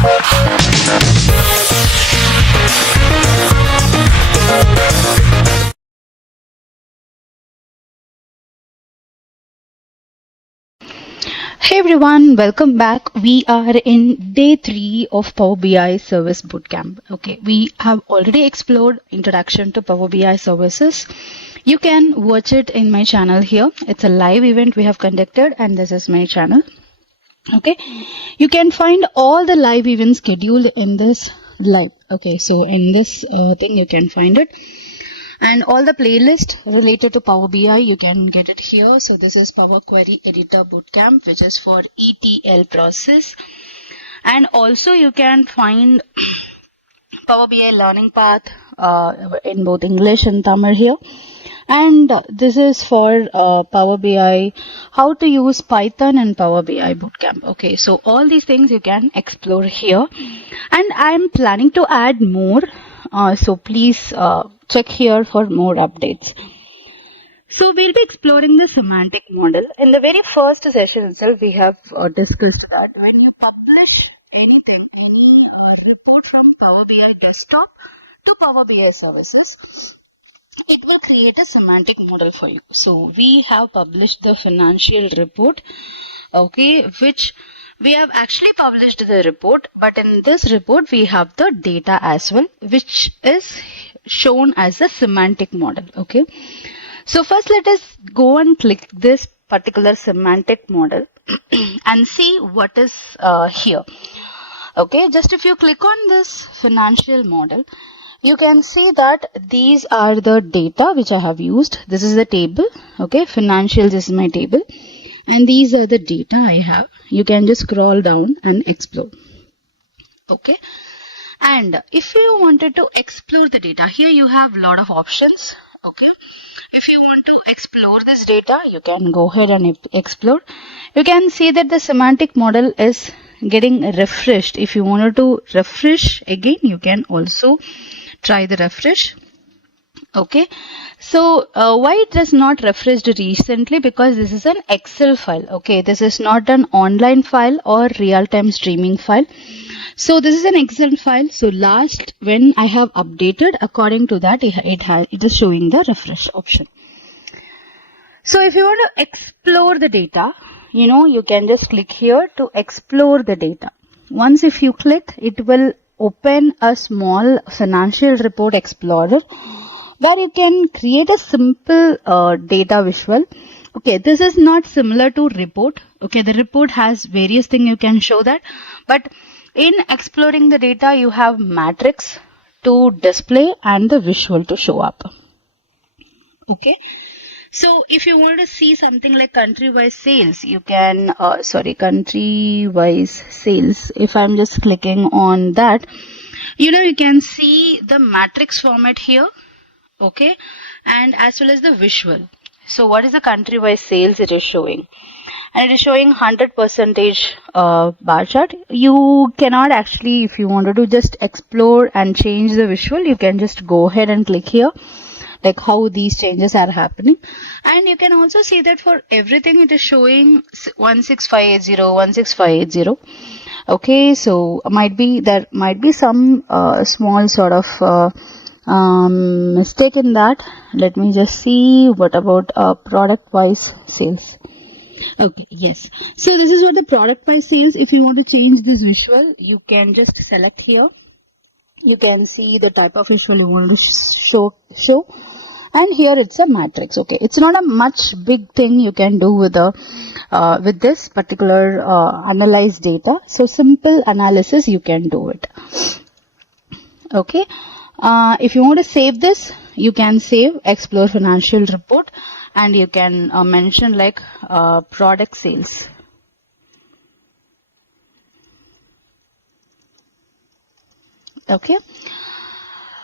Hey everyone, welcome back. We are in day 3 of Power BI Service Bootcamp. Okay, we have already explored Introduction to Power BI Services. You can watch it in my channel here. It's a live event we have conducted, and this is my channel. Okay, you can find all the live events scheduled in this live. Okay, so in this thing you can find it. And all the playlist related to Power BI, you can get it here. So this is Power Query Editor Bootcamp, which is for ETL process. And also you can find Power BI Learning Path in both English and Tamil here. And this is for Power BI, how to use Python and Power BI Bootcamp. Okay, so all these things you can explore here. And I'm planning to add more. So please check here for more updates. So we'll be exploring the semantic model. In the very first session itself, we have discussed that when you publish anything, any report from Power BI desktop to Power BI services, it will create a semantic model for you. So we have published the financial report, okay, which we have actually published the report, but in this report we have the data as well, which is shown as a semantic model. Okay, so first let us go and click this particular semantic model and see what is here. Okay, just if you click on this financial model, you can see that these are the data which I have used. This is the table. Okay, financials is my table. And these are the data I have. You can just scroll down and explore. Okay. And if you wanted to explore the data, here you have a lot of options. Okay. If you want to explore this data, you can go ahead and explore. You can see that the semantic model is getting refreshed. If you wanted to refresh again, you can also try the refresh. Okay, so why it is not refreshed recently? Because this is an Excel file. Okay, this is not an online file or real-time streaming file. So this is an Excel file. So last when I have updated, according to that, it is showing the refresh option. So if you want to explore the data, you can just click here to explore the data. Once if you click, it will open a small financial report explorer, where you can create a simple data visual. Okay, this is not similar to report. Okay, the report has various things you can show that. But in exploring the data, you have matrix to display and the visual to show up. Okay, so if you want to see something like country-wise sales, you can, country-wise sales. If I'm just clicking on that, you can see the matrix format here. Okay, and as well as the visual. So what is the country-wise sales it is showing? And it is showing 100% bar chart. You cannot actually, if you wanted to just explore and change the visual, you can just go ahead and click here, like how these changes are happening. And you can also see that for everything it is showing 16580, 16580. Okay, so there might be some small sort of mistake in that. Let me just see what about product wise sales. Okay, yes, so this is what the product wise sales. If you want to change this visual, you can just select here. You can see the type of visual you want to show, and here it's a matrix. Okay, it's not a much big thing you can do with with this particular analyzed data. So simple analysis you can do it. Okay. If you want to save this, you can save explore financial report, and you can mention like product sales. Okay.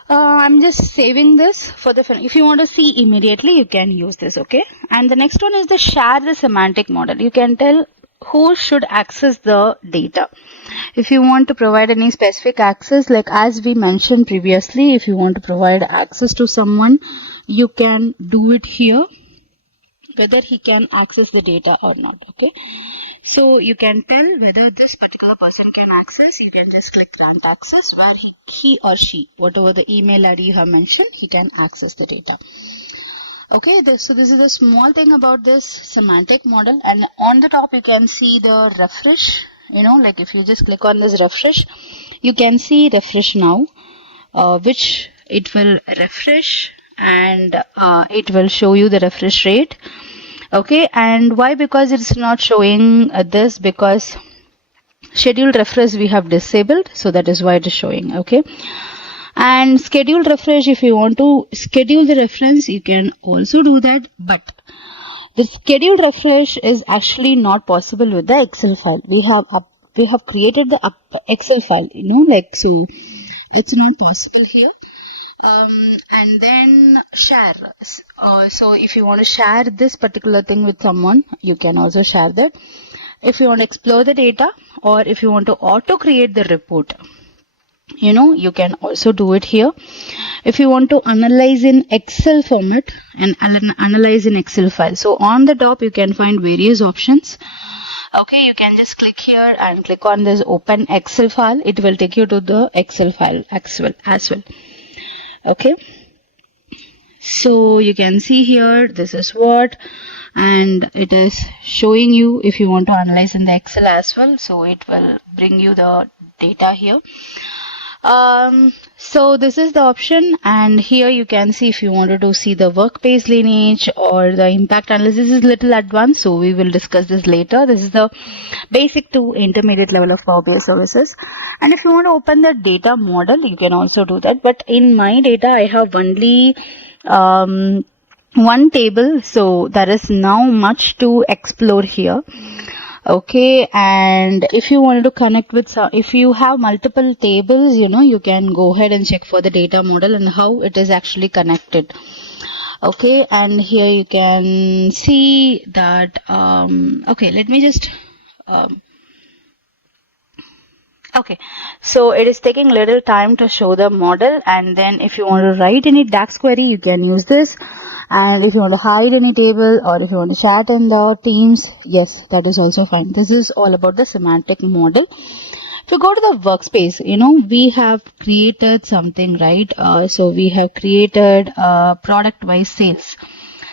I'm just saving this for if you want to see immediately, you can use this. Okay. And the next one is the share the semantic model. You can tell who should access the data. If you want to provide any specific access, like as we mentioned previously, if you want to provide access to someone, you can do it here, whether he can access the data or not. Okay. So you can tell whether this particular person can access. You can just click grant access, where he or she, whatever the email ID you have mentioned, he can access the data. Okay, so this is a small thing about this semantic model, and on the top you can see the refresh. Like if you just click on this refresh, you can see refresh now, which it will refresh, and it will show you the refresh rate. Okay, and why? Because it's not showing this, because scheduled refresh we have disabled, so that is why it is showing. Okay, and scheduled refresh, if you want to schedule the reference, you can also do that, but the scheduled refresh is actually not possible with the Excel file. We have created the Excel file, so it's not possible here. And then share. So if you want to share this particular thing with someone, you can also share that. If you want to explore the data, or if you want to auto create the report, you can also do it here. If you want to analyze in Excel format and analyze in Excel file, so on the top you can find various options. Okay, you can just click here and click on this open Excel file. It will take you to the Excel file as well. Okay, so you can see here, this is what, and it is showing you if you want to analyze in the Excel as well, so it will bring you the data here. So this is the option, and here you can see if you wanted to see the workspace lineage or the impact analysis. Is little advanced, so we will discuss this later. This is the basic to intermediate level of Power BI services. And if you want to open the data model, you can also do that, but in my data I have only one table, so there is now much to explore here. Okay, and if you wanted to connect with if you have multiple tables, you can go ahead and check for the data model and how it is actually connected. Okay, and here you can see that okay, let me just okay, so it is taking little time to show the model, and then if you want to write any DAX query, you can use this. And if you want to hide any table, or if you want to chat in the Teams, yes, that is also fine. This is all about the semantic model. If you go to the workspace, we have created something, right? So we have created product wise sales.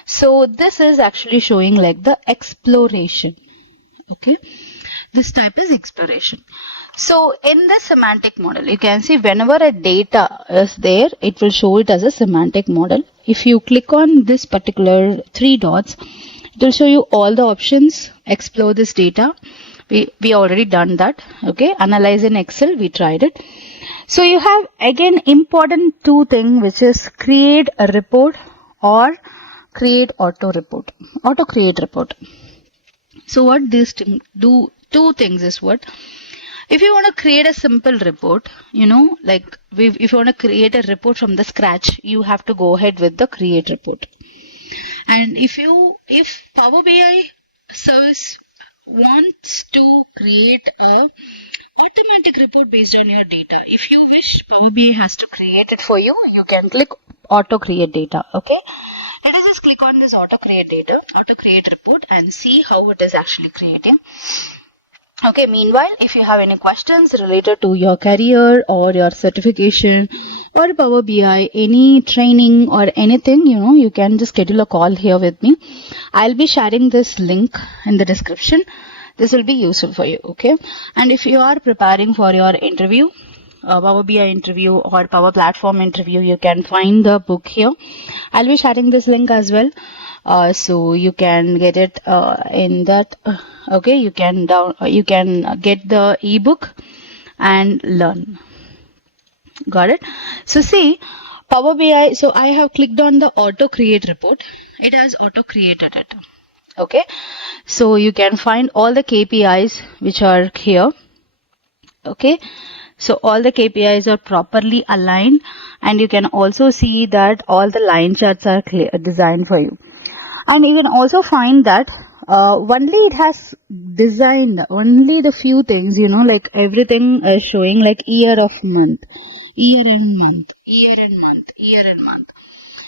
So this is actually showing like the exploration. Okay, this type is exploration. So in the semantic model, you can see whenever a data is there, it will show it as a semantic model. If you click on this particular 3 dots, it will show you all the options. Explore this data. We already done that. Okay, analyze in Excel, we tried it. So you have again important 2 things, which is create a report or create auto create report. So what these do, 2 things is what. If you want to create a simple report, like if you want to create a report from the scratch, you have to go ahead with the create report. And if Power BI service wants to create a automatic report based on your data, if you wish Power BI has to create it for you, you can click auto create data. Okay, let us just click on this auto create report, and see how it is actually creating. Okay, meanwhile, if you have any questions related to your career or your certification or Power BI, any training or anything, you can just schedule a call here with me. I'll be sharing this link in the description. This will be useful for you. Okay, and if you are preparing for your interview, Power BI interview or Power Platform interview, you can find the book here. I'll be sharing this link as well. So you can get it in that. Okay, you can get the ebook and learn. Got it? So see, Power BI. So I have clicked on the auto create report. It has auto created it. Okay, so you can find all the KPIs which are here. Okay, so all the KPIs are properly aligned, and you can also see that all the line charts are designed for you. And you can also find that only it has designed only the few things, like everything is showing like year and month.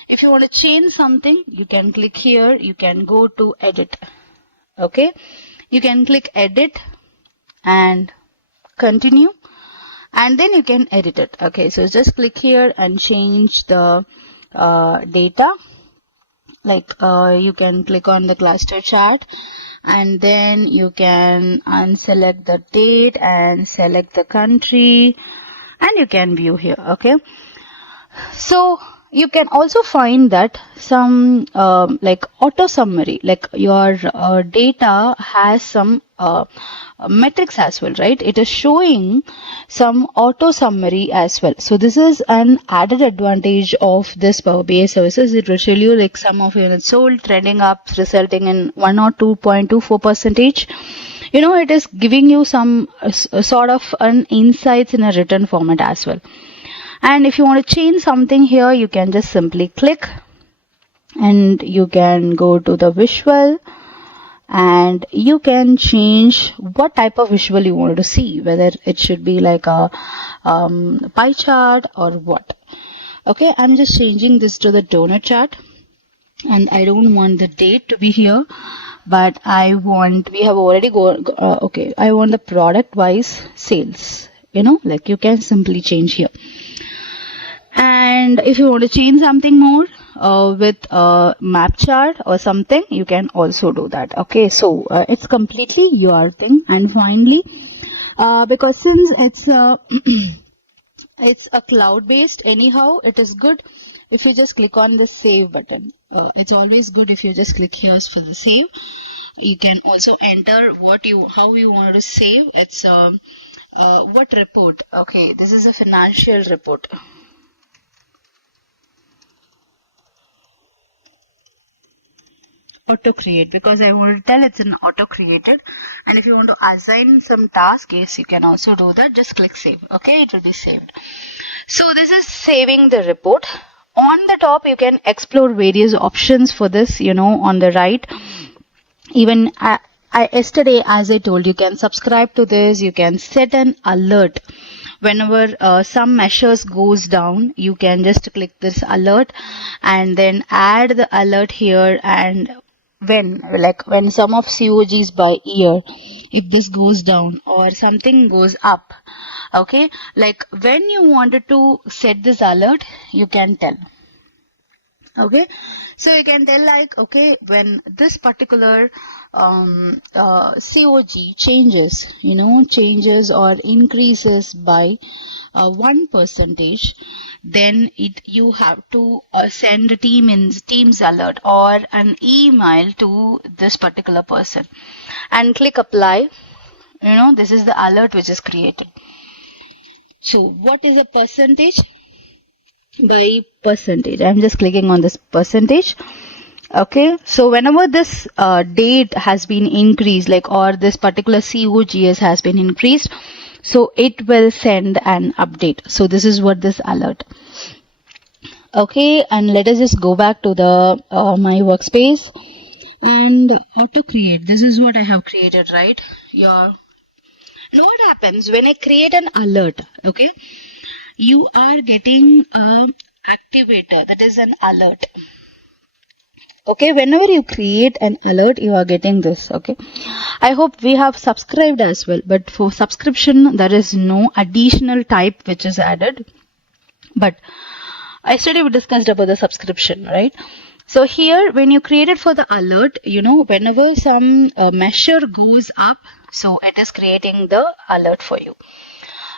If you want to change something, you can click here, you can go to edit. Okay, You can click edit and continue, and then you can edit it. Okay, so just click here and change the data. Like you can click on the cluster chart, and then you can unselect the date and select the country, and you can view here. Okay, so you can also find that some like auto summary, like your data has some metrics as well, right? It is showing some auto summary as well. So this is an added advantage of this Power BI services. It will show you like sum of units sold trending up, resulting in 1 or 2.24%. It is giving you some sort of an insights in a written format as well. And if you want to change something here, you can just simply click and you can go to the visual, and you can change what type of visual you want to see, whether it should be like a pie chart or what. Okay, I'm just changing this to the donut chart, and I don't want the date to be here, but I want the product wise sales, like you can simply change here. And if you want to change something more with a map chart or something, you can also do that. Okay, so it's completely your thing. And finally, because since it's it's a cloud based, anyhow, it is good if you just click on the save button. It's always good if you just click here for the save. You can also enter how you want to save. It's what report. Okay, this is a financial report. Auto create, because I want to tell it's an auto created. And if you want to assign some task, yes, you can also do that. Just click save. Okay, it will be saved. So this is saving the report. On the top, you can explore various options for this. On the right, even yesterday, as I told, you can subscribe to this. You can set an alert. Whenever some measures goes down, you can just click this alert and then add the alert here. And when sum of COGs by year, if this goes down or something goes up, okay, like when you wanted to set this alert, you can tell. Okay, so you can tell like, okay, when this particular COG changes, changes or increases by 1%, then you have to send a Teams alert or an email to this particular person and click apply. This is the alert which is created. So what is a percentage? By percentage, I'm just clicking on this percentage. Okay, so whenever this date has been increased, like, or this particular COGS has been increased, so it will send an update. So this is what this alert. Okay, and let us just go back to the my workspace and auto create. This is what I have created, right? Now what happens when I create an alert? Okay, you are getting a activator, that is an alert. Okay, whenever you create an alert, you are getting this. Okay, I hope we have subscribed as well, but for subscription there is no additional type which is added. But yesterday we discussed about the subscription, right? So here, when you create it for the alert, whenever some measure goes up, so it is creating the alert for you.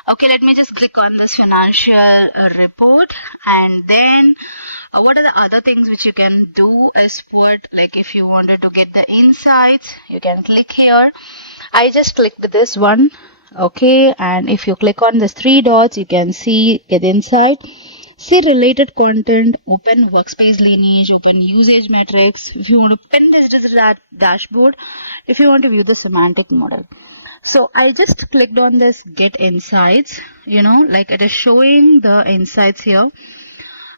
Okay, let me just click on this financial report, and then what are the other things which you can do is like if you wanted to get the insights, you can click here. I just clicked this one. Okay, and if you click on this 3 dots, you can see get insight, see related content, open workspace lineage, open usage metrics. If you want to pin this to the dashboard, if you want to view the semantic model. So I just clicked on this get insights, like it is showing the insights here,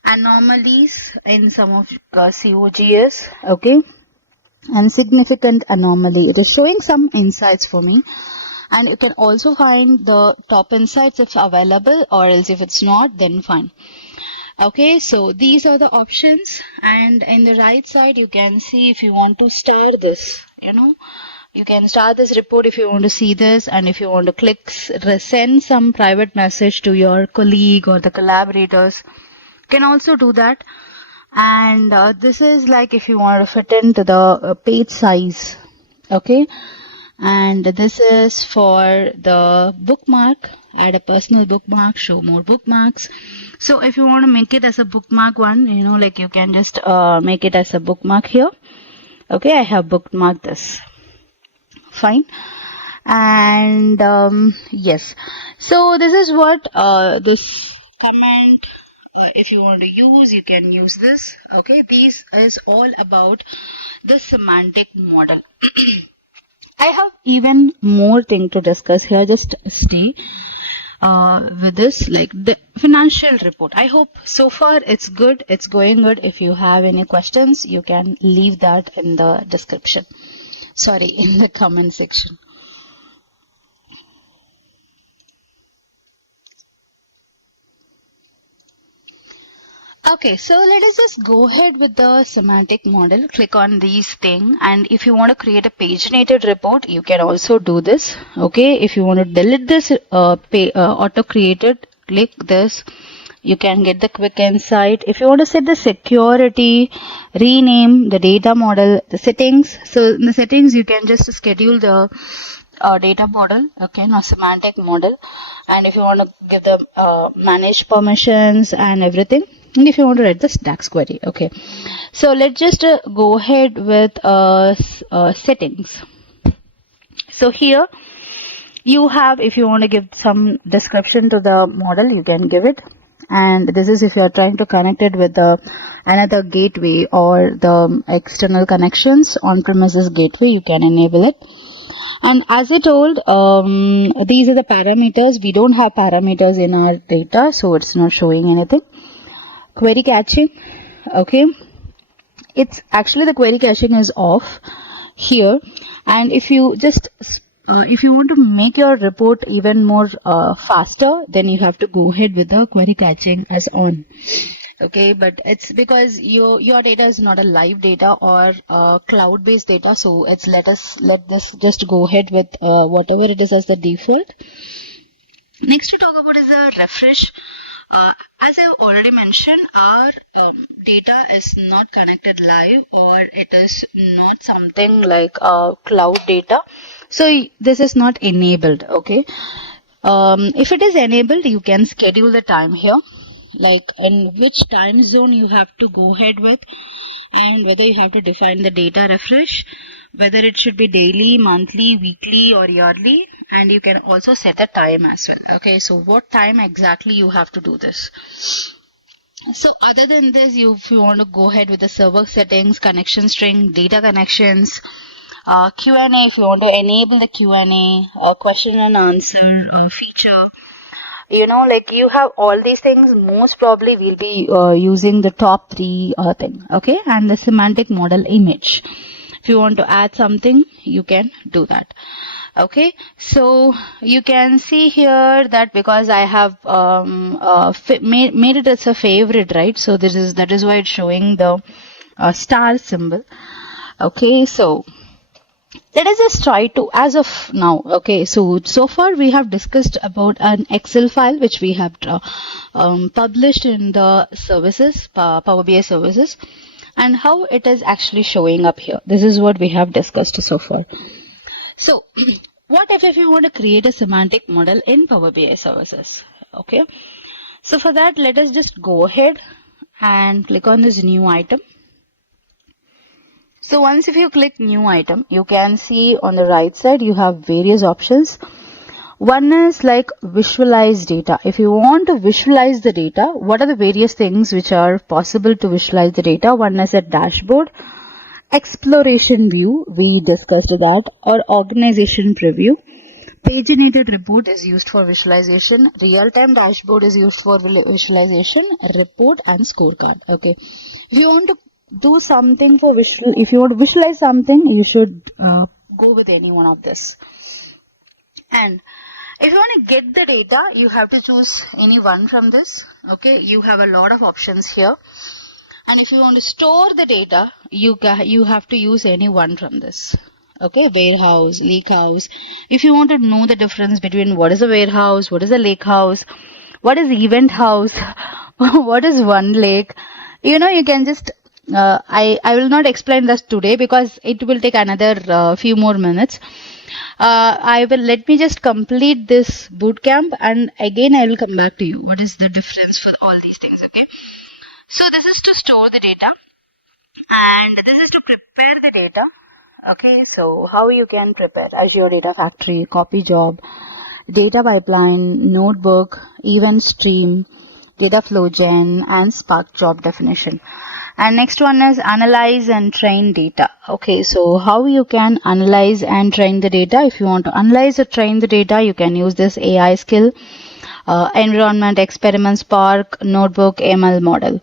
anomalies in some of COGS, okay, and significant anomaly. It is showing some insights for me, and you can also find the top insights if available, or else if it's not, then fine. Okay, so these are the options, and in the right side you can see if you want to star this, You can start this report if you want to see this, and if you want to send some private message to your colleague or the collaborators, you can also do that. And this is like if you want to fit into the page size, okay. And this is for the bookmark, add a personal bookmark, show more bookmarks. So if you want to make it as a bookmark one, like you can just make it as a bookmark here. Okay, I have bookmarked this. Fine. And yes, so this is what this comment, if you want to use, you can use this. Okay, this is all about the semantic model. I have even more thing to discuss here. Just stay with this, like the financial report. I hope so far it's good. It's going good. If you have any questions, you can leave that in the description. Sorry, in the comment section. Okay, so let us just go ahead with the semantic model. Click on these things, and if you want to create a paginated report, you can also do this. Okay, if you want to delete this auto created, click this. You can get the quick insight. If you want to set the security, rename the data model, the settings. So in the settings, you can just schedule the data model, okay, now semantic model. And if you want to give the manage permissions and everything, and if you want to write the DAX query, okay. So let's just go ahead with settings. So here you have, if you want to give some description to the model, you can give it. And this is if you are trying to connect it with another gateway or the external connections on-premises gateway, you can enable it. And as I told, these are the parameters. We don't have parameters in our data, so it's not showing anything. Query caching, okay. It's actually the query caching is off here. And if you just if you want to make your report even more faster, then you have to go ahead with the query caching as on. Okay, but it's because your data is not a live data or cloud-based data, so it's let this just go ahead with whatever it is as the default. Next to talk about is the refresh. As I've already mentioned, our data is not connected live, or it is not something like cloud data. So this is not enabled, okay. If it is enabled, you can schedule the time here, like in which time zone you have to go ahead with, and whether you have to define the data refresh, whether it should be daily, monthly, weekly or yearly, and you can also set the time as well. Okay, so what time exactly you have to do this. So other than this, if you want to go ahead with the server settings, connection string, data connections, Q&A, if you want to enable the Q&A, question and answer feature, like you have all these things. Most probably we'll be using the top three thing, okay. And the semantic model image, if you want to add something, you can do that. Okay, so you can see here that because I have made it as a favorite, right? So that is why it's showing the star symbol. Okay, so let us just try to, as of now, okay, so far we have discussed about an Excel file which we have published in the services, Power BI services, and how it is actually showing up here. This is what we have discussed so far. So what if you want to create a semantic model in Power BI services? Okay, so for that, let us just go ahead and click on this new item. So once if you click new item, you can see on the right side you have various options. One is like visualize data. If you want to visualize the data, what are the various things which are possible to visualize the data? One is a dashboard, exploration view, we discussed that, or organization preview. Paginated report is used for visualization. Real-time dashboard is used for visualization, report and scorecard. Okay, if you want to do something for visual, if you want to visualize something, you should go with any one of this. And if you want to get the data, you have to choose any one from this. Okay, you have a lot of options here. And if you want to store the data, you have to use any one from this. Okay, warehouse, lake house. If you want to know the difference between what is a warehouse, what is a lake house, what is event house, what is one lake, you can just I will not explain this today because it will take another few more minutes. I will let me just complete this boot camp, and again I will come back to you. What is the difference for all these things? Okay, so this is to store the data, and this is to prepare the data. Okay, so how you can prepare Azure Data Factory, copy job, data pipeline, notebook, event stream, data flow gen, and Spark job definition. And next one is analyze and train data. Okay, so how you can analyze and train the data? If you want to analyze or train the data, you can use this AI skill. Environment, experiment, Spark, notebook, ML model.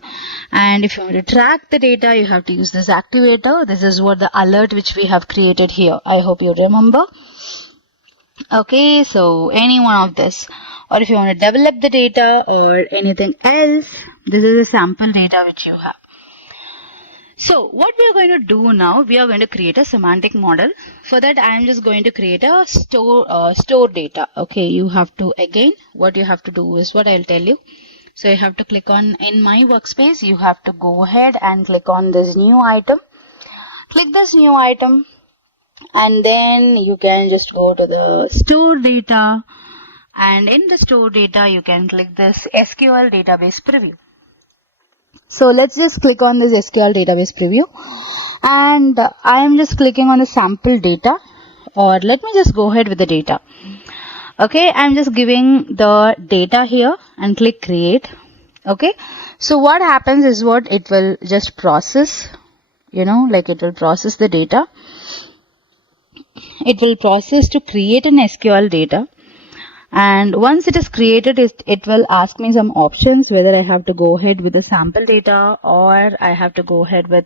And if you want to track the data, you have to use this activator. This is what the alert which we have created here. I hope you remember. Okay, so any one of this. Or if you want to develop the data or anything else, this is a sample data which you have. So what we are going to do now, we are going to create a semantic model. For that, I am just going to create a store data. Okay, you have to, again, what you have to do is what I'll tell you. So you have to click on in my workspace. You have to go ahead and click on this new item. Click this new item, and then you can just go to the store data. And in the store data, you can click this SQL database preview. So let's just click on this SQL database preview, and I am just clicking on the sample data, or let me just go ahead with the data. Okay, I'm just giving the data here and click create. Okay, so what happens is what it will just process, like it will process the data. It will process to create an SQL data. And once it is created, it will ask me some options, whether I have to go ahead with the sample data or I have to go ahead with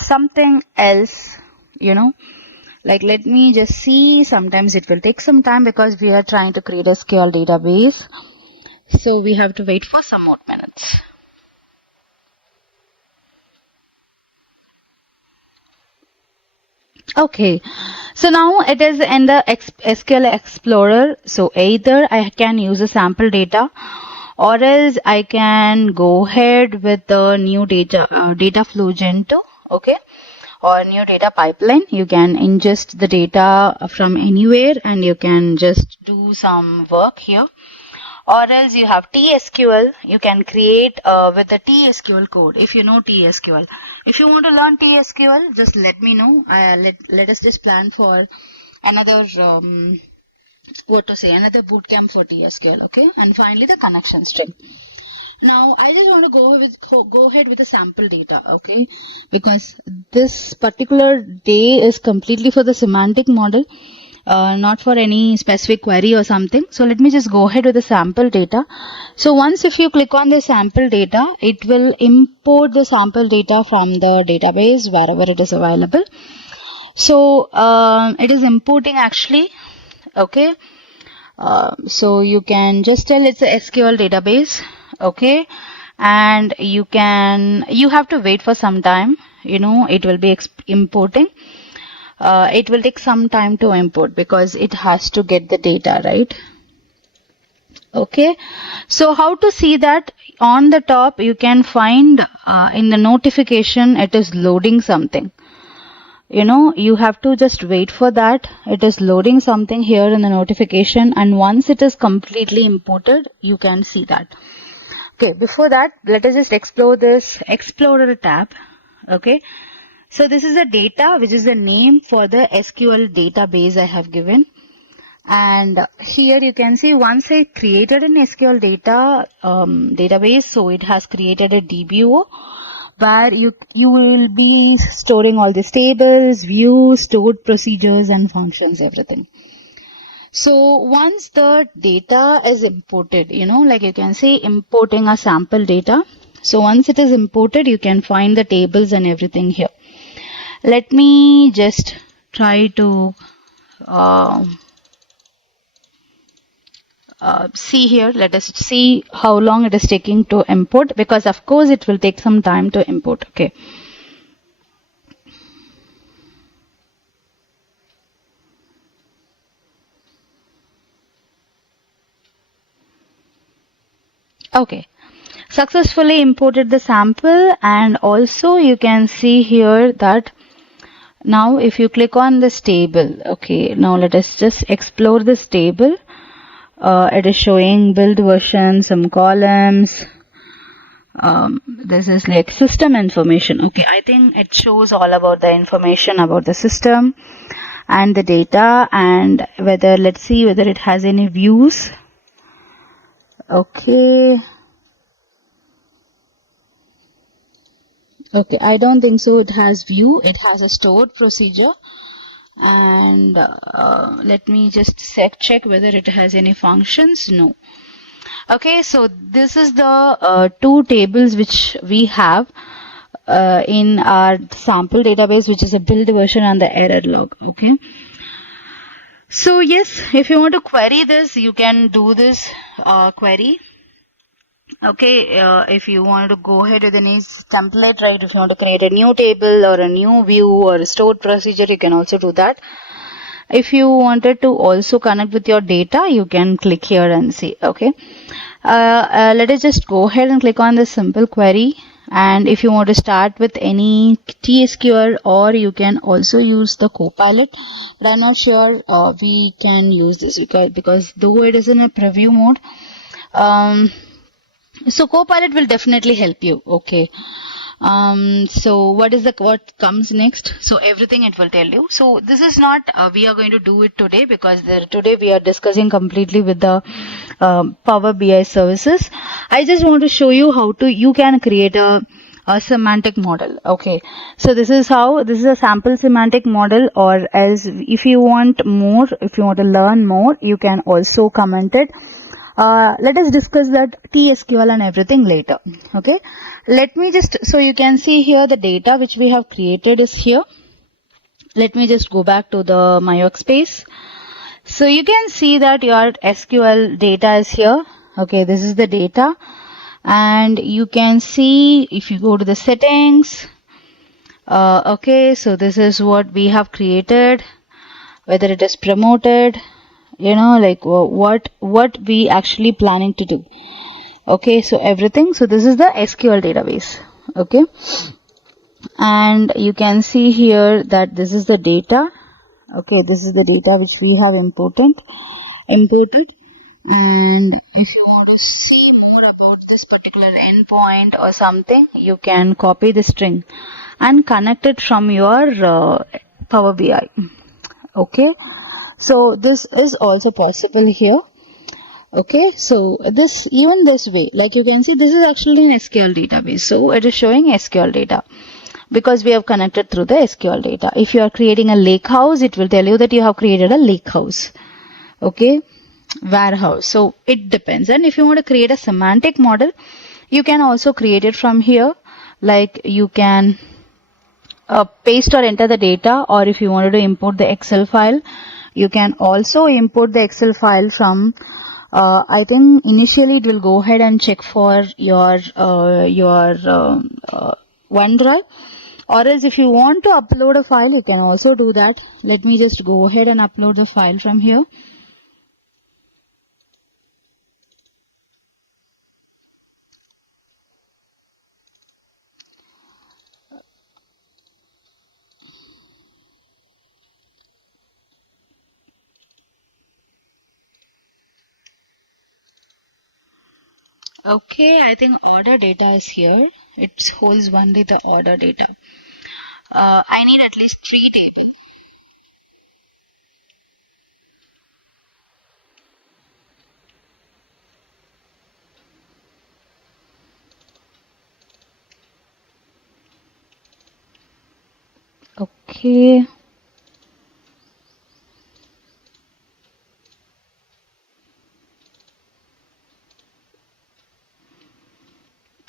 something else, Like let me just see, sometimes it will take some time because we are trying to create a SQL database. So we have to wait for some more minutes. Okay, so now it is in the SQL Explorer. So either I can use a sample data, or else I can go ahead with the new data flow gen 2, okay, or new data pipeline. You can ingest the data from anywhere and you can just do some work here. Or else you have TSQL, you can create with the TSQL code, if you know TSQL. If you want to learn TSQL, just let me know. Let us just plan for another, another bootcamp for TSQL, okay? And finally, the connection string. Now, I just want to go ahead with the sample data, okay? Because this particular day is completely for the semantic model. Not for any specific query or something. So let me just go ahead with the sample data. So once if you click on the sample data, it will import the sample data from the database wherever it is available. So it is importing actually. Okay. So you can just tell it's a SQL database. Okay. And you have to wait for some time. It will be importing. It will take some time to import because it has to get the data, right? Okay, so how to see that? On the top you can find in the notification it is loading something. You have to just wait for that. It is loading something here in the notification, and once it is completely imported, you can see that. Okay, before that, let us just explore this Explorer tab. Okay. So this is the data, which is the name for the SQL database I have given. And here you can see once I created an SQL database, so it has created a DBO where you will be storing all these tables, views, stored procedures and functions, everything. So once the data is imported, like you can say importing a sample data. So once it is imported, you can find the tables and everything here. Let me just try to see here. Let us see how long it is taking to import, because of course it will take some time to import. Okay. Okay. Successfully imported the sample, and also you can see here that now if you click on this table, okay, now let us just explore this table. It is showing build version, some columns. This is like system information. Okay, I think it shows all about the information about the system and the data, and whether, let's see whether it has any views. Okay. Okay, I don't think so. It has view. It has a stored procedure. And let me just check whether it has any functions. No. Okay, so this is the two tables which we have in our sample database, which is a build version and the error log. Okay. So yes, if you want to query this, you can do this query. Okay, if you want to go ahead with any template, right, if you want to create a new table or a new view or a stored procedure, you can also do that. If you wanted to also connect with your data, you can click here and see. Okay, let us just go ahead and click on this simple query. And if you want to start with any TSQL, or you can also use the Copilot, but I'm not sure we can use this because though it is in a preview mode, so Copilot will definitely help you. Okay. So what comes next? So everything it will tell you. So this is not we are going to do it today, because today we are discussing completely with the Power BI services. I just want to show you how you can create a semantic model. Okay, so this is a sample semantic model, or else if you want more, if you want to learn more, you can also comment it. Let us discuss that TSQL and everything later. Okay, let me just, so you can see here the data which we have created is here. Let me just go back to the my workspace. So you can see that your SQL data is here. Okay, this is the data, and you can see if you go to the settings. Okay, so this is what we have created, whether it is promoted, you know, like what we actually planning to do. Okay, so everything. So this is the SQL database. Okay, and you can see here that this is the data. Okay, this is the data which we have imported. And if you want to see more about this particular endpoint or something, you can copy the string and connect it from your Power BI. Okay, so this is also possible here. Okay, so this way, like you can see, this is actually an SQL database. So it is showing SQL data because we have connected through the SQL data. If you are creating a lake house, it will tell you that you have created a lake house. Okay, warehouse. So it depends. And if you want to create a semantic model, you can also create it from here. Like you can paste or enter the data, or if you wanted to import the Excel file, you can also import the Excel file from I think initially it will go ahead and check for your OneDrive, or else if you want to upload a file, you can also do that. Let me just go ahead and upload the file from here. Okay, I think order data is here. It holds only the order data. I need at least 3 tables. Okay.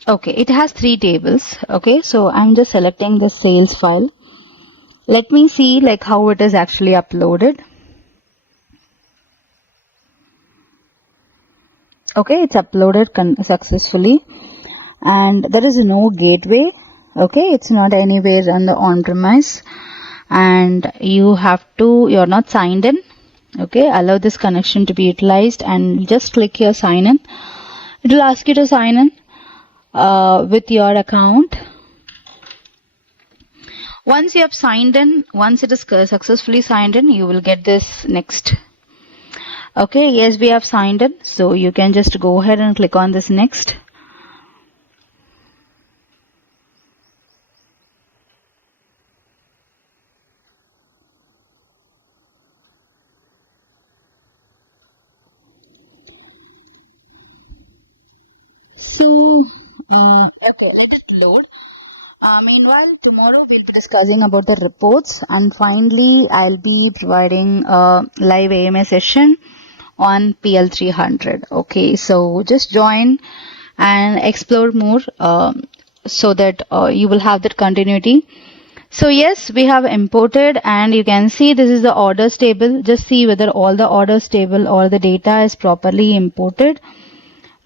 Okay, it has 3 tables. Okay, so I'm just selecting the sales file. Let me see like how it is actually uploaded. Okay, it's uploaded successfully, and there is no gateway. Okay, it's not anywhere on the on-premise, and you're not signed in. Okay, allow this connection to be utilized and just click here sign in. It will ask you to sign in with your account. Once you have signed in, once it is successfully signed in, you will get this next. Okay, yes, we have signed in, so you can just go ahead and click on this next. So, okay, let it load. Meanwhile, tomorrow we'll be discussing about the reports, and finally, I'll be providing a live AMA session on PL300. Okay, so just join and explore more so that you will have that continuity. So yes, we have imported, and you can see this is the orders table. Just see whether all the orders table or the data is properly imported.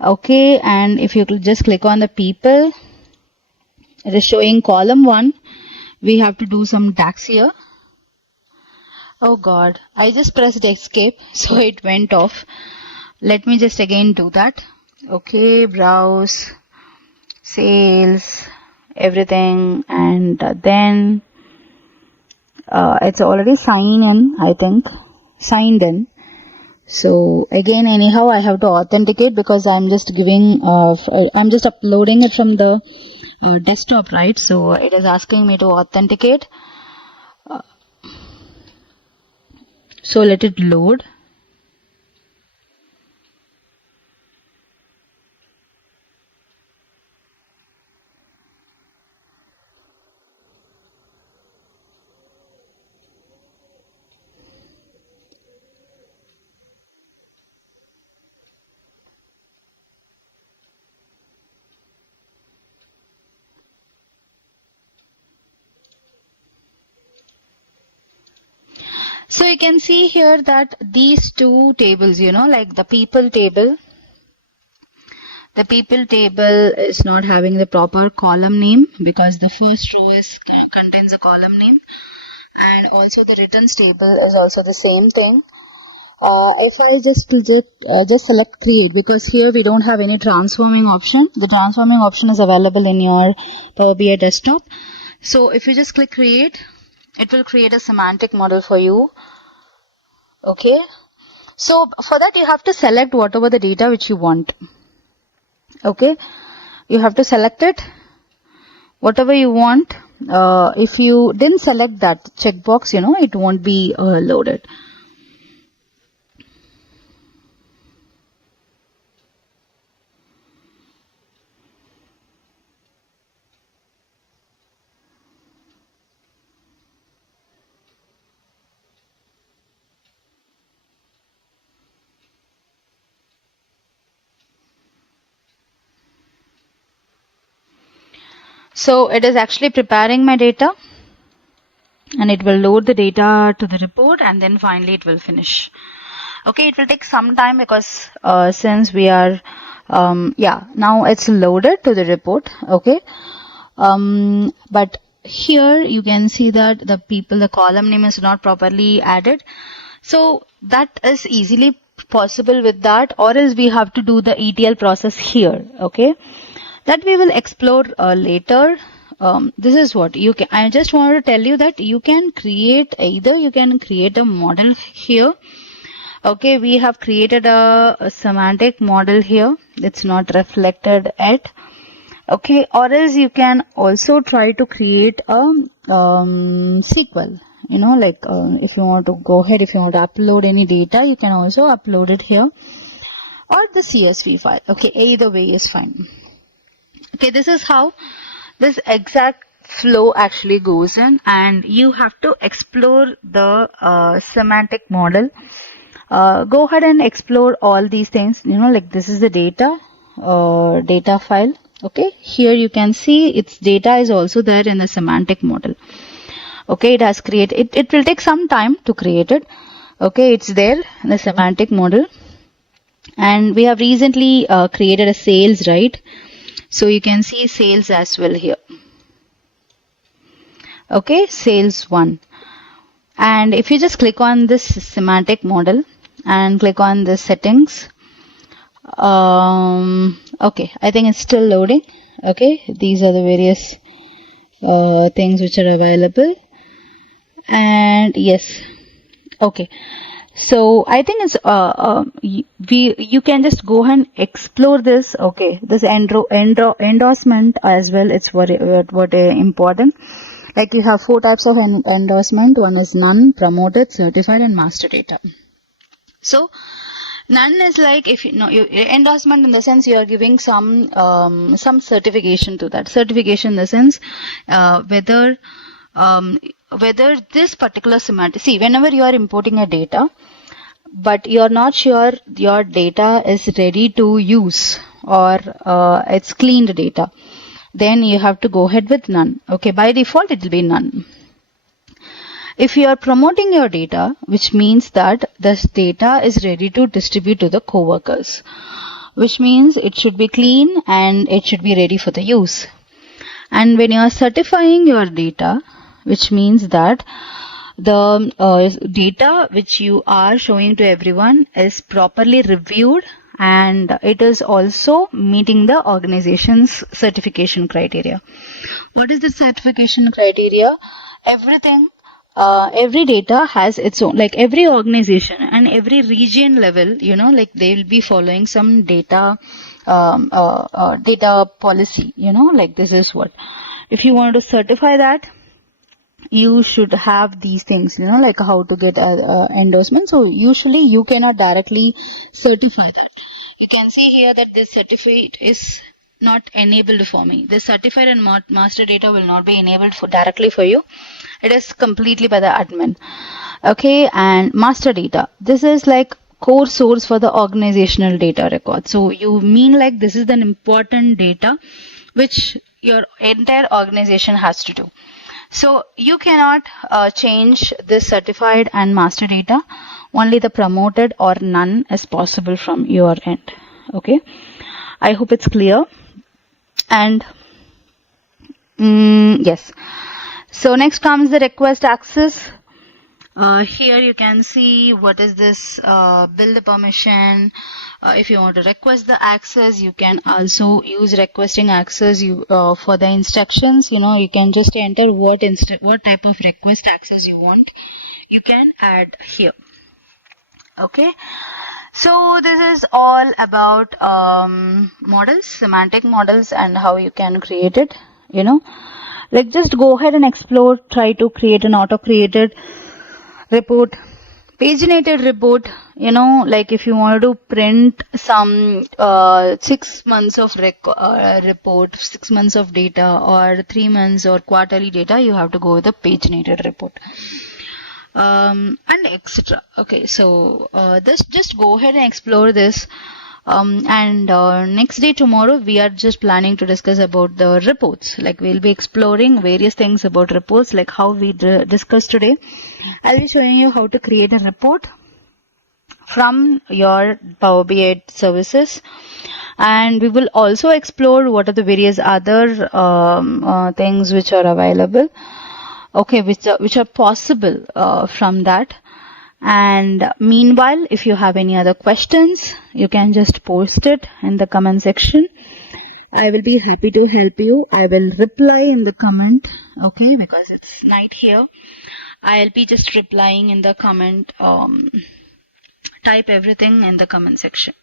Okay, and if you just click on the people, it is showing column 1. We have to do some DAX here. Oh god, I just pressed escape, so it went off. Let me just again do that. Okay, browse, sales, everything, and then it's already signed in, I think. Signed in. So again, anyhow, I have to authenticate because I'm just giving, I'm just uploading it from the desktop, right? So it is asking me to authenticate. So let it load. So you can see here that these two tables, like the people table is not having the proper column name because the first row contains a column name, and also the returns table is also the same thing. If I just select create, because here we don't have any transforming option. The transforming option is available in your Power BI desktop. So if you just click create, it will create a semantic model for you. Okay, so for that you have to select whatever the data which you want. Okay, you have to select it, whatever you want. If you didn't select that checkbox, it won't be loaded. So it is actually preparing my data, and it will load the data to the report, and then finally it will finish. Okay, it will take some time because since we are now it's loaded to the report. Okay, but here you can see that the column name is not properly added. So that is easily possible with that, or else we have to do the ETL process here. Okay, that we will explore later. This is what you can. I just wanted to tell you that you can create a model here. Okay, we have created a semantic model here. It's not reflected yet. Okay, or else you can also try to create a SQL. If you want to go ahead, if you want to upload any data, you can also upload it here, or the CSV file. Okay, either way is fine. Okay, this is how this exact flow actually goes in, and you have to explore the semantic model. Go ahead and explore all these things. Like this is the data file. Okay, here you can see its data is also there in the semantic model. Okay, it has created. It will take some time to create it. Okay, it's there in the semantic model, and we have recently created a sales, right? So you can see sales as well here. Okay, sales 1. And if you just click on this semantic model and click on the settings, Okay, I think it's still loading. Okay, these are the various things which are available. And yes, okay. So I think it's you can just go and explore this. Okay, this endorsement as well. It's what important. Like you have 4 types of endorsement. One is none, promoted, certified, and master data. So none is like, if you know, endorsement in the sense you are giving some certification to that. Certification in the sense whether this particular semantic. See, whenever you are importing a data, but you're not sure your data is ready to use or it's cleaned data, then you have to go ahead with none. Okay, by default it will be none. If you are promoting your data, which means that this data is ready to distribute to the co-workers, which means it should be clean and it should be ready for the use. And when you are certifying your data, which means that the data which you are showing to everyone is properly reviewed and it is also meeting the organization's certification criteria. What is the certification criteria? Everything, every data has its own, like every organization and every region level, you know, like they will be following some data data policy, you know, like this is what. If you want to certify that, you should have these things, you know, like how to get endorsement. So usually you cannot directly certify that. You can see here that this certificate is not enabled for me. The certified and master data will not be enabled for directly for you. It is completely by the admin. Okay, and master data. This is like core source for the organizational data record. So you mean like this is an important data which your entire organization has to do. So you cannot change this certified and master data. Only the promoted or none is possible from your end. Okay, I hope it's clear. And yes, so next comes the request access. Here you can see what is this build the permission. If you want to request the access, you can also use requesting access for the instructions. You know, you can just enter what type of request access you want. You can add here. Okay, so this is all about models, semantic models, and how you can create it. You know, like just go ahead and explore, try to create an auto created report, paginated report. You know, like if you want to print some 6 months of report, 6 months of data, or 3 months or quarterly data, you have to go with a paginated report. And etc. Okay, so just go ahead and explore this. And next day, tomorrow, we are just planning to discuss about the reports. Like we'll be exploring various things about reports, like how we discussed today. I'll be showing you how to create a report from your Power BI services. And we will also explore what are the various other things which are available. Okay, which are possible from that. And meanwhile, if you have any other questions, you can just post it in the comment section. I will be happy to help you. I will reply in the comment. Okay, because it's night here. I'll be just replying in the comment. Type everything in the comment section.